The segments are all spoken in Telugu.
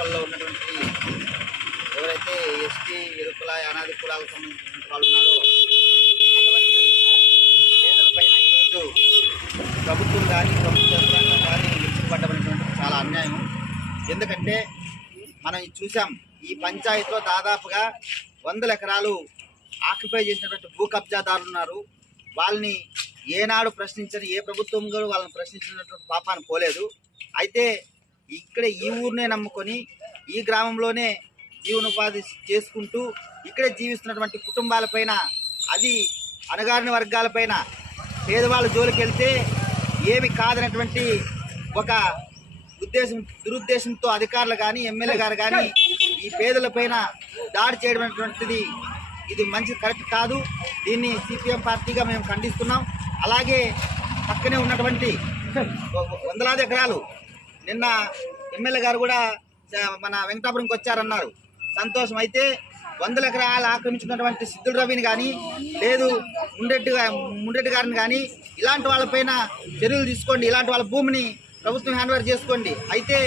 ఎరుకల్లో ఉన్నటువంటి ఎవరైతే ఎస్టీ ఎరుకుల అనాది కులాలకు సంబంధించిన వాళ్ళు ఉన్నారో అటువంటి పేదలపైన ఈరోజు ప్రభుత్వం కానీ ప్రభుత్వ యంత్రాంగం కానీ విరుచుకుపడ్డమైనటువంటి చాలా అన్యాయం. ఎందుకంటే మనం చూసాం, ఈ పంచాయతీలో దాదాపుగా 100 ఎకరాలు ఆక్యుపై చేసినటువంటి భూ కబ్జాదారులు ఉన్నారు. వాళ్ళని ఏనాడు ప్రశ్నించని ఏ ప్రభుత్వం కూడా వాళ్ళని ప్రశ్నించినటువంటి పాపాన్ని పోలేదు. అయితే ఇక్కడే ఈ ఊరినే నమ్ముకొని ఈ గ్రామంలోనే జీవనోపాధి చేసుకుంటూ ఇక్కడే జీవిస్తున్నటువంటి కుటుంబాలపైన, అది అణగారిన వర్గాలపైన, పేదవాళ్ళ జోలికి వెళ్తే ఏమి కాదనేటువంటి ఒక దురుద్దేశంతో అధికారులు కానీ ఎమ్మెల్యే గారు కానీ ఈ పేదలపైన దాడి చేయడం అనేటువంటిది ఇది మంచి కరెక్ట్ కాదు. దీన్ని సిపిఎం పార్టీగా మేము ఖండిస్తున్నాం. అలాగే పక్కనే ఉన్నటువంటి వందలాది ఎకరాలు నిన్న ఎమ్మెల్యే గారు కూడా మన వెంకటాపురంకి వచ్చారన్నారు, సంతోషం. అయితే 100 ఎకరాలు ఆక్రమించుకున్నటువంటి సిద్ధుల రవిని కానీ లేదు ముండెడ్డి గారిని కానీ ఇలాంటి వాళ్ళపైన చర్యలు తీసుకోండి. ఇలాంటి వాళ్ళ భూమిని ప్రభుత్వం హ్యాండ్ ఓవర్ చేసుకోండి. అయితే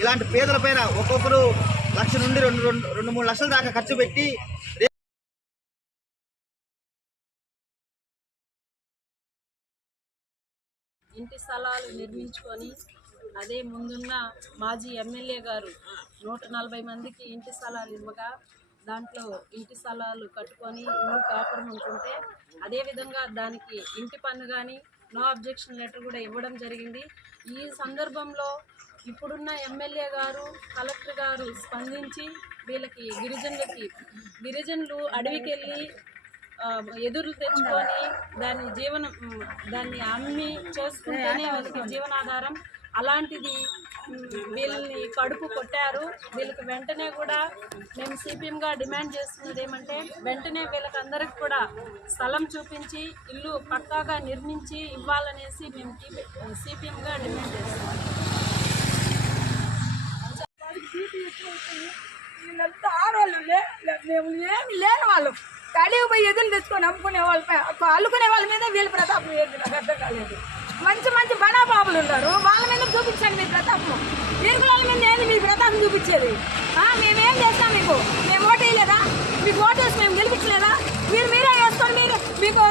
ఇలాంటి పేదలపైన ఒక్కొక్కరు 1,00,000 నుండి 2-3 లక్షల దాకా ఖర్చు పెట్టి ఇంటి స్థలాలు నిర్మించుకొని, అదే ముందున్న మాజీ ఎమ్మెల్యే గారు 140 మందికి ఇంటి స్థలాలు ఇవ్వగా దాంట్లో ఇంటి స్థలాలు కట్టుకొని ఇల్లు కాపురం ఉంటుంటే అదేవిధంగా దానికి ఇంటి పన్ను కానీ నో అబ్జెక్షన్ లెటర్ కూడా ఇవ్వడం జరిగింది. ఈ సందర్భంలో ఇప్పుడున్న ఎమ్మెల్యే గారు, కలెక్టర్ గారు స్పందించి వీళ్ళకి గిరిజనులు అడవికి వెళ్ళి ఎదురు తెచ్చుకొని దాన్ని అమ్మి చేసుకుంటేనే వాళ్ళకి జీవనాధారం. అలాంటిది వీళ్ళని కడుపు కొట్టారు. వీళ్ళకి వెంటనే కూడా మేము సిపిఎంగా డిమాండ్ చేస్తున్నది ఏమంటే, వెంటనే వీళ్ళకి అందరికి కూడా స్థలం చూపించి ఇల్లు పక్కాగా నిర్మించి ఇవ్వాలనేసి మేము సిపిఎంగా డిమాండ్ చేస్తున్నాం. వీళ్ళంతా ఆడవాళ్ళు మేము ఏమి లేని వాళ్ళు కడిగి పోయి ఎదురు తెచ్చుకొని అమ్ముకునే వాళ్ళపై అల్లుకునే వాళ్ళ మీద వీళ్ళ ప్రతాపం ఏంటి నాకు అర్థం కాలేదు. మంచి మంచి బడా బాబులు ఉన్నారు, వాళ్ళ మీద చూపించండి మీ ప్రతాపం. వీరుకుల మీద ఏంది మీ ప్రతాపం చూపించేది? మేమేం చేస్తాం మీకు? మేము ఓటు వేయలేదా? మీకు ఓటు వేసి మేము గెలిపించలేదా? మీరే వేసుకొని మీకు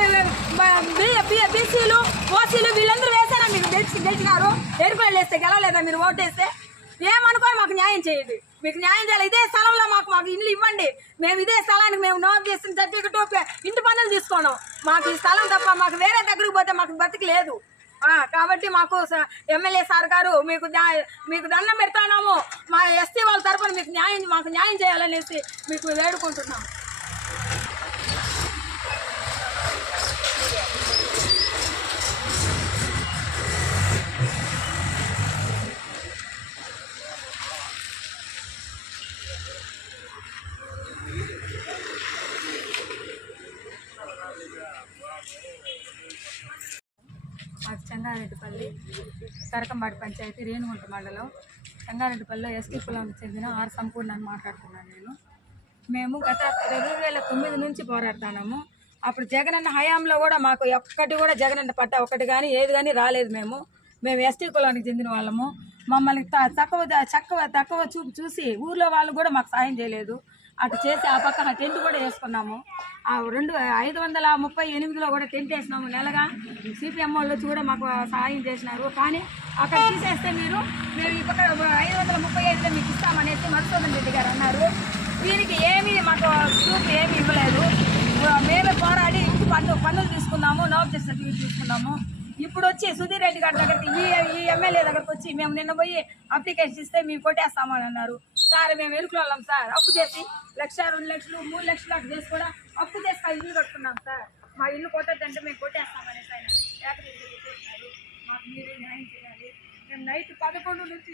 బీసీలు ఓసీలు వీళ్ళందరూ వేసారా? మీకు గెలిచినారు. ఎరుకులు వేస్తే గెలవలేదా? మీరు ఓటు వేస్తే ఏమనుకోని మాకు న్యాయం చేయండి. మీకు న్యాయం చేయాలి. ఇదే స్థలంలో మాకు ఇల్లు ఇవ్వండి. మేము ఇదే స్థలానికి మేము నోట్ చేసిన సర్టిఫికెట్ ఇంటి పనులు తీసుకోవడం. మాకు ఈ స్థలం తప్ప మాకు వేరే దగ్గరకు పోతే మాకు బతికి లేదు. కాబట్టి మాకు ఎమ్మెల్యే సార్ గారు మీకు దండం పెడతాము. మా ఎస్టీ వాళ్ళ తరఫున మాకు న్యాయం చేయాలనేసి మీకు వేడుకుంటున్నాం. మాది చెంగారెడ్డిపల్లి కరకంబాటి పంచాయతీ రేణుగుంట మండలం. చెంగారెడ్డిపల్లిలో ఎస్టీ కులానికి చెందిన ఆర్ సంపూర్ణ అని మాట్లాడుతున్నాను. మేము గత 2009 నుంచి పోరాడుతున్నాము. అప్పుడు జగనన్న హయాంలో కూడా మాకు ఒక్కటి కూడా జగనన్న పట్ట ఒకటి కానీ ఏది కానీ రాలేదు. మేము ఎస్టీ కులానికి చెందిన వాళ్ళము. మమ్మల్ని తక్కువ చూసి ఊర్లో వాళ్ళు కూడా మాకు సాయం చేయలేదు. అటు చేసి ఆ పక్కన టెంట్ కూడా వేసుకున్నాము. 538లో కూడా టెంట్ వేసినాము నెలగా. సిపిఎం వాళ్ళు వచ్చి కూడా మాకు సహాయం చేసినారు. కానీ అక్కడ తీసేస్తే మేము ఈ పక్క 535లో మీకు ఇస్తామనేసి మధుసూదన్ రెడ్డి గారు అన్నారు. దీనికి మాకు ప్రూఫ్ ఏమీ ఇవ్వలేదు. మేమే పోరాడి ఇంటి పన్నులు తీసుకున్నాము, నోబిలిటీ సర్టిఫికేట్ తీసుకున్నాము. ఇప్పుడు వచ్చి సుధీర్ రెడ్డి గారి దగ్గరికి ఈ ఎమ్మెల్యే దగ్గరకు వచ్చి మేము నిన్న పోయి అప్లికేషన్ ఇస్తే మేము కొట్టేస్తామని అన్నారు. సార్ మేము ఎరుకులు వాళ్ళం సార్, అప్పు చేసి 1,00,000, 2 లక్షలు, 3 లక్షలు అటు చేసి కూడా అప్పు చేసి ఇల్లు కట్టుకున్నాం సార్. మా ఇల్లు కొట్టద్దంటే మేము కొట్టేస్తామనేసి ఆయన మాకు మీరే న్యాయం చేయాలి. మేము నైట్ 11 నుంచి